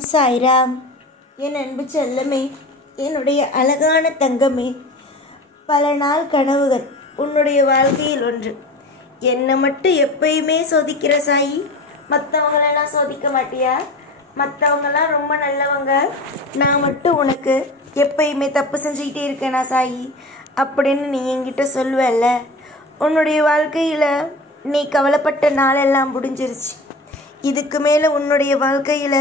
ஓம் சாய்ராம். என் அன்பு செல்லமே, என்னுடைய அழகான தங்கமே, பல நாள் கனவுகள் உன்னுடைய வாழ்க்கையில் ஒன்று. என்னை மட்டும் எப்பயுமே சோதிக்கிற சாயி, மற்றவங்களெல்லாம் சோதிக்க மாட்டியா? மற்றவங்கெல்லாம் ரொம்ப நல்லவங்க, நான் மட்டும் உனக்கு எப்பயுமே தப்பு செஞ்சுக்கிட்டே இருக்கேனா சாயி அப்படின்னு நீ என்கிட்ட சொல்லுவல்ல. உன்னுடைய வாழ்க்கையில் நீ கவலைப்பட்ட நாளெல்லாம் முடிஞ்சிருச்சு. இதுக்கு மேலே உன்னுடைய வாழ்க்கையில்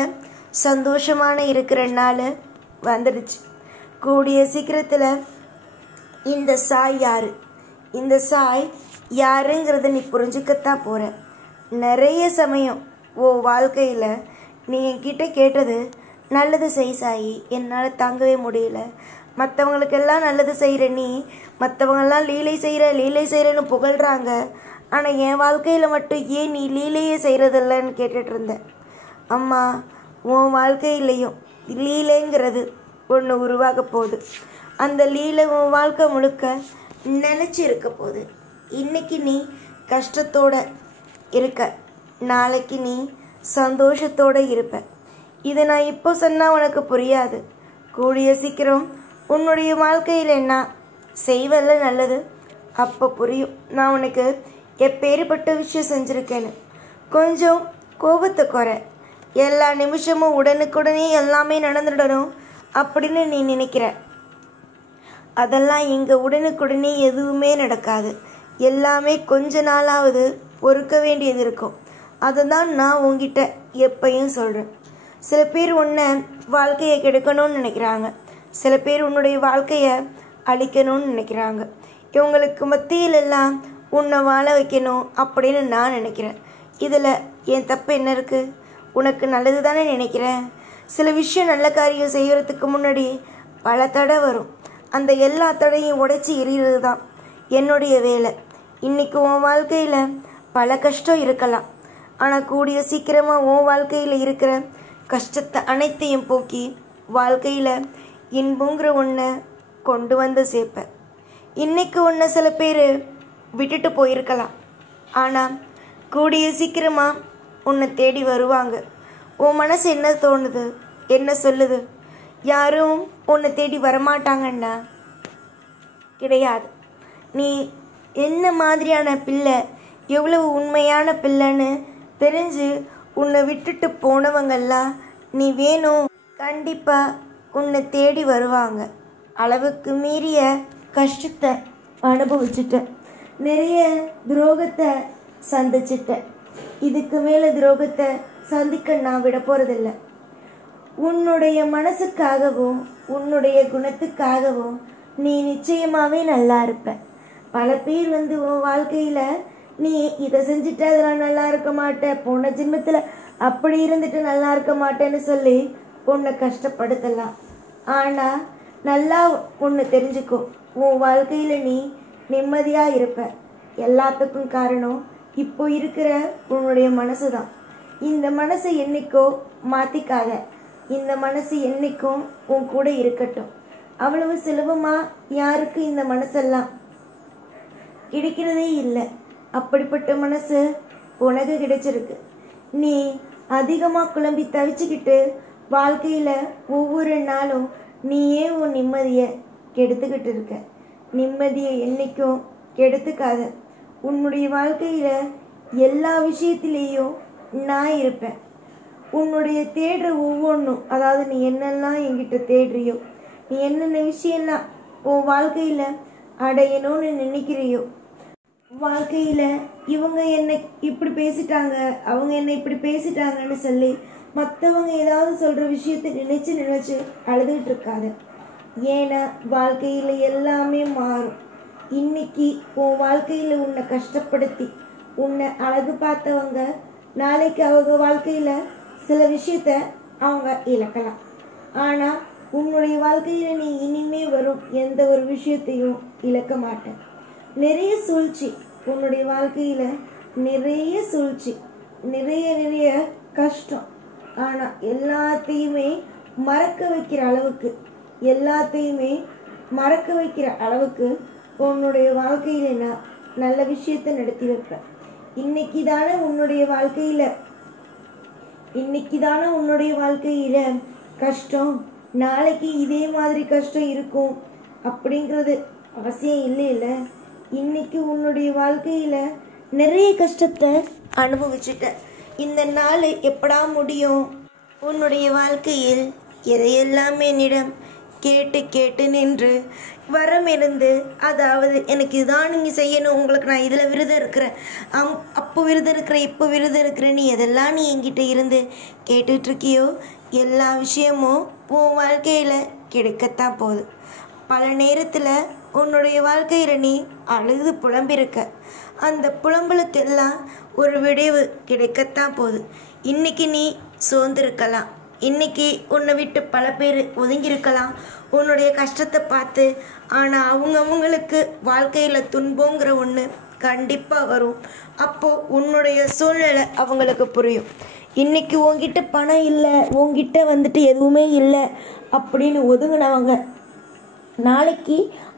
சந்தோஷமான இருக்கிற நாள் வந்துடுச்சு. கூடிய சீக்கிரத்தில் இந்த சாய் யார், இந்த சாய் யாருங்கிறத நீ புரிஞ்சுக்கத்தான் போகிற. நிறைய சமயம் வாழ்க்கையில் நீ என்கிட்ட கேட்டது, நல்லது செய் சாயி, என்னால் தாங்கவே முடியல. மற்றவங்களுக்கெல்லாம் நல்லது செய்கிற நீ, மற்றவங்கெல்லாம் லீலை செய்கிறேன்னு புகழ்கிறாங்க, ஆனால் என் வாழ்க்கையில் மட்டும் ஏன் நீ லீலையே செய்கிறதில்லன்னு கேட்டுட்டு இருந்தேன். அம்மா, உன் வாழ்க்கையிலையும் லீலைங்கிறது ஒன்று உருவாக போகுது. அந்த லீலை உன் வாழ்க்கை முழுக்க நினச்சி இருக்க போகுது. இன்னைக்கு நீ கஷ்டத்தோடு இருக்க, நாளைக்கு நீ சந்தோஷத்தோடு இருப்ப. இதை நான் இப்போ சொன்னால் உனக்கு புரியாது. கூடிய சீக்கிரம் உன்னுடைய வாழ்க்கையில் என்ன செய்வதில்ல நல்லது, அப்போ புரியும் நான் உனக்கு எப்பேற்பட்ட விஷயம் செஞ்சுருக்கேன்னு. கொஞ்சம் கோபத்தை குறை. எல்லா நிமிஷமும் உடனுக்குடனே எல்லாமே நடந்துடணும் அப்படின்னு நீ நினைக்கிற. அதெல்லாம் இங்கே உடனுக்குடனே எதுவுமே நடக்காது. எல்லாமே கொஞ்ச நாளாவது பொறுக்க வேண்டியது இருக்கும். அதை தான் நான் உங்ககிட்ட எப்பயும் சொல்கிறேன். சில பேர் உன்னை வாழ்க்கையை கெடுக்கணும்னு நினைக்கிறாங்க, சில பேர் உன்னுடைய வாழ்க்கையை அழிக்கணும்னு நினைக்கிறாங்க. இவங்களுக்கு மத்தியிலெல்லாம் உன்னை வாழ வைக்கணும் அப்படின்னு நான் நினைக்கிறேன். இதில் என் தப்பு என்ன இருக்குது? உனக்கு நல்லது தானே நினைக்கிறேன். சில விஷயம் நல்ல காரியம் செய்கிறதுக்கு முன்னாடி பல தடை வரும். அந்த எல்லா தடையும் உடைச்சி எறிகிறது தான் என்னுடைய வேலை. இன்றைக்கி உன் வாழ்க்கையில் பல கஷ்டம் இருக்கலாம், ஆனால் கூடிய சீக்கிரமாக உன் வாழ்க்கையில் இருக்கிற கஷ்டத்தை அனைத்தையும் போக்கி வாழ்க்கையில் இன்பங்கிற ஒன்றை கொண்டு வந்து சேர்ப்பேன். இன்றைக்கு ஒன்றை சில பேர் விட்டுட்டு போயிருக்கலாம், ஆனால் கூடிய சீக்கிரமாக உன்னை தேடி வருவாங்க. உன் மனசு என்ன தோணுது, என்ன சொல்லுது? யாரும் உன்னை தேடி வரமாட்டாங்கன்னா கிடையாது. நீ என்ன மாதிரியான பிள்ளை, எவ்வளவு உண்மையான பிள்ளைன்னு தெரிஞ்சு உன்னை விட்டுட்டு போனவங்கெல்லாம் நீ வேணும் கண்டிப்பாக உன்னை தேடி வருவாங்க. அளவுக்கு மீறிய கஷ்டத்தை அனுபவிச்சுட்டேன், நிறைய துரோகத்தை சந்திச்சிட்டேன். இதுக்கு மேலே துரோகத்தை சந்திக்க நான் விட போகிறதில்ல. உன்னுடைய மனசுக்காகவும் உன்னுடைய குணத்துக்காகவும் நீ நிச்சயமாகவே நல்லா இருப்ப. பல பேர் உன் வாழ்க்கையில் நீ இதை செஞ்சுட்டு அதெல்லாம் நல்லா இருக்க மாட்டேன், போன ஜென்மத்தில் அப்படி இருந்துட்டு நல்லா இருக்க மாட்டேன்னு சொல்லி உன்னை கஷ்டப்படுத்தலாம். ஆனால் நல்லா ஒன்று தெரிஞ்சுக்கோ, உன் வாழ்க்கையில் நீ நிம்மதியாக இருப்ப. எல்லாத்துக்கும் காரணம் இப்போ இருக்கிற உன்னுடைய மனசு தான். இந்த மனசை என்னைக்கோ மாற்றிக்காத. இந்த மனசு என்னைக்கும் உன் கூட இருக்கட்டும். அவ்வளவு சுலபமாக யாருக்கு இந்த மனசெல்லாம் கிடைக்கிறதே இல்லை. அப்படிப்பட்ட மனசு உனக்கு கிடைச்சிருக்கு. நீ அதிகமாக குழம்பி தவிச்சுக்கிட்டு வாழ்க்கையில் ஒவ்வொரு நாளும் நீயே உன் நிம்மதியை கெடுத்துக்கிட்டு இருக்க. நிம்மதியை என்றைக்கும் கெடுத்துக்காத. உன்னுடைய வாழ்க்கையில் எல்லா விஷயத்திலேயும் நான் இருப்பேன். உன்னுடைய தேடுற ஒவ்வொன்றும், அதாவது நீ என்னெல்லாம் என்கிட்ட தேடுறியோ, நீ என்னென்ன விஷயம்லாம் உன் வாழ்க்கையில் அடையணும்னு நினைக்கிறியோ, வாழ்க்கையில் இவங்க என்னை இப்படி பேசிட்டாங்க, அவங்க என்னை இப்படி பேசிட்டாங்கன்னு சொல்லி மற்றவங்க ஏதாவது சொல்கிற விஷயத்தை நினச்சி அழுதுகிட்டு இருக்காத. ஏன்னா வாழ்க்கையில் எல்லாமே மாறும். இன்னைக்கு உன் வாழ்க்கையில் உன்னை கஷ்டப்படுத்தி உன்னை அழகு பார்த்தவங்க நாளைக்கு அவங்க வாழ்க்கையில் சில விஷயத்த அவங்க இழக்கலாம். ஆனால் உன்னுடைய வாழ்க்கையில் நீ இனிமே வரும் எந்த ஒரு விஷயத்தையும் இழக்க மாட்டேன். நிறைய சூழ்ச்சி உன்னுடைய வாழ்க்கையில், நிறைய சூழ்ச்சி, நிறைய கஷ்டம். ஆனால் எல்லாத்தையுமே மறக்க வைக்கிற அளவுக்கு உன்னுடைய வாழ்க்கையில் நான் நல்ல விஷயத்தை நடத்தி வைப்பேன். இன்னைக்கு தானே உன்னுடைய வாழ்க்கையில் இன்னைக்கு தானே உன்னுடைய வாழ்க்கையில கஷ்டம், நாளைக்கு இதே மாதிரி கஷ்டம் இருக்கும் அப்படிங்கிறது அவசியம் இல்லைல்ல. இன்னைக்கு உன்னுடைய வாழ்க்கையில நிறைய கஷ்டத்தை அனுபவிச்சுட்ட. இந்த நாள் எப்படா முடியும்? உன்னுடைய வாழ்க்கையில் எதையெல்லாம் என்னிடம் கேட்டு கேட்டு நின்று வரம் இருந்து, அதாவது எனக்கு இதுதான் நீங்கள் செய்யணும், உங்களுக்கு நான் இதில் விரதம் இருக்கிறேன், அப்போ விரதம் இருக்கிறேன், இப்போ விரதம் இருக்கிறேன், நீ எதெல்லாம் நீ என்கிட்ட இருந்து கேட்டுட்ருக்கியோ எல்லா விஷயமும் உன் வாழ்க்கையில் கிடைக்கத்தான் போகுது. பல நேரத்தில் உன்னுடைய வாழ்க்கையில் நீ அழுது புலம்பிருக்க. அந்த புலம்பலுக்கெல்லாம் ஒரு விடைவு கிடைக்கத்தான் போகுது. இன்றைக்கி நீ சோர்ந்திருக்கலாம், இன்றைக்கி உன்னை விட்டு பல பேர் ஒதுங்கியிருக்கலாம் உன்னுடைய கஷ்டத்தை பார்த்து. ஆனால் அவங்களுக்கு வாழ்க்கையில் துன்பங்கிற ஒன்று கண்டிப்பாக வரும். அப்போது உன்னுடைய சூழ்நிலை அவங்களுக்கு புரியும். இன்றைக்கி உன்கிட்ட பணம் இல்லை, உன்கிட்ட வந்துட்டு எதுவுமே இல்லை அப்படின்னு ஒதுங்கினவங்க நாளைக்கு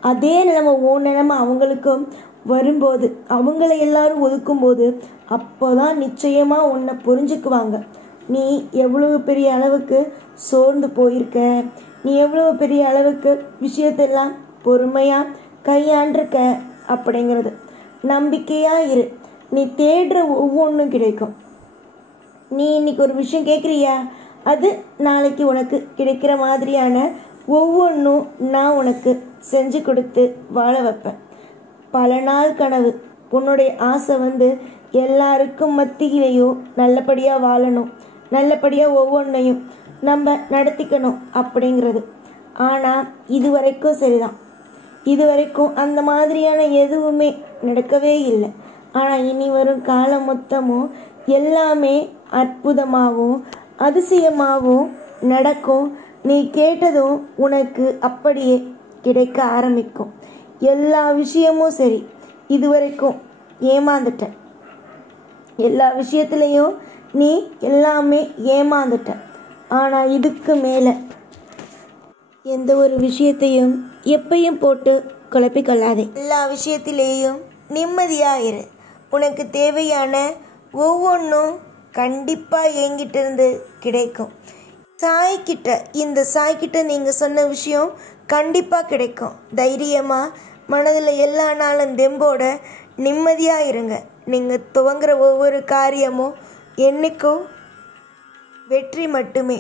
அதே நிலைமை உன் நிலைமை அவங்களுக்கும் வரும்போது, அவங்கள எல்லாரும் ஒதுக்கும்போது அப்போ தான் நிச்சயமாக உன்னை புரிஞ்சுக்குவாங்க. நீ எவ்வளவு பெரிய அளவுக்கு சோர்ந்து போயிருக்க, நீ எவ்வளவு பெரிய அளவுக்கு விஷயத்தெல்லாம் பொறுமையாக கையாண்டிருக்க அப்படிங்கிறது. நம்பிக்கையாக இரு, நீ தேடுற ஒவ்வொன்றும் கிடைக்கும். நீ இன்னைக்கு ஒரு விஷயம் கேட்குறியா, அது நாளைக்கு உனக்கு கிடைக்கிற மாதிரியான ஒவ்வொன்றும் நான் உனக்கு செஞ்சு கொடுத்து வாழ வைப்பேன். பல நாள் கனவு, உன்னுடைய ஆசை எல்லாருக்கும் மத்தியிலையும் நல்லபடியாக வாழணும், நல்லபடியாக ஒவ்வொன்றையும் நம்ம நடத்திக்கணும் அப்படிங்கிறது. ஆனால் இதுவரைக்கும் சரிதான், இதுவரைக்கும் அந்த மாதிரியான எதுவுமே நடக்கவே இல்லை. ஆனால் இனி வரும் காலம் மொத்தமும் எல்லாமே அற்புதமாகவும் அதிசயமாகவும் நடக்கும். நீ கேட்டதும் உனக்கு அப்படியே கிடைக்க ஆரம்பிக்கும். எல்லா விஷயமும் சரி, இதுவரைக்கும் ஏமாந்துட்ட, எல்லா விஷயத்துலேயும் நீ எல்லாமே ஏமாந்துட்ட. ஆனால் இதுக்கு மேலே எந்த ஒரு விஷயத்தையும் எப்பையும் போட்டு குழப்பிக்கொள்ளாதே. எல்லா விஷயத்திலேயும் நிம்மதியாக இரு. உனக்கு தேவையான ஒவ்வொன்றும் கண்டிப்பாக என்கிட்ட இருந்து கிடைக்கும். சாய்கிட்ட, இந்த சாய்கிட்ட நீங்கள் சொன்ன விஷயம் கண்டிப்பாக கிடைக்கும். தைரியமாக மனதில் எல்லா நாளும் தெம்போட நிம்மதியாக இருங்க. நீங்கள் துவங்குற ஒவ்வொரு காரியமும் என்னைக்கும் வெற்றி மட்டுமே.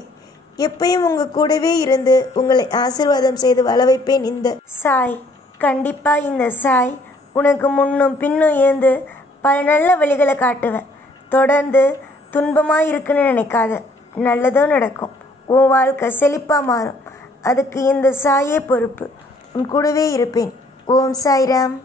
எப்பயும் உங்கள் கூடவே இருந்து உங்களை ஆசீர்வாதம் செய்து வாழ வைப்பேன் இந்த சாய். கண்டிப்பாக இந்த சாய் உனக்கு முன்னும் பின்னும் இருந்து பல நல்ல வழிகளை காட்டுவேன். தொடர்ந்து துன்பமாக இருக்குன்னு நினைக்காத, நல்லதும் நடக்கும். உன் வாழ்க்கை செழிப்பாக மாறும். அதுக்கு இந்த சாயே பொறுப்பு. உன் கூடவே இருப்பேன். ஓம் சாய்ராம்.